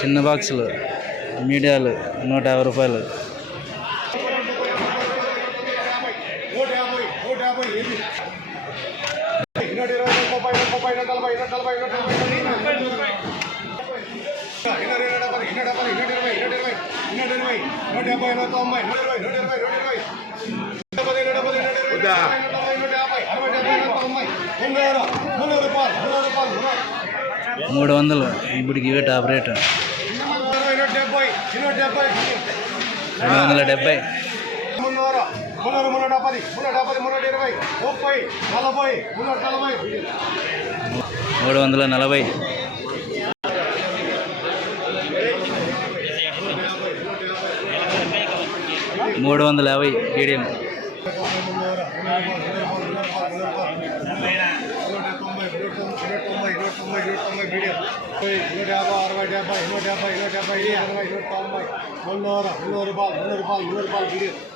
చిన్న బాక్సులు మీడియాలు 150 రూపాయలు. $300 ఇప్పటికి ఇవే టాప్ రేట్. 270. 340. 350 మీడియం. 150, 60, 70, 150, 190, 190, 190 రూపాయలు మీడియం.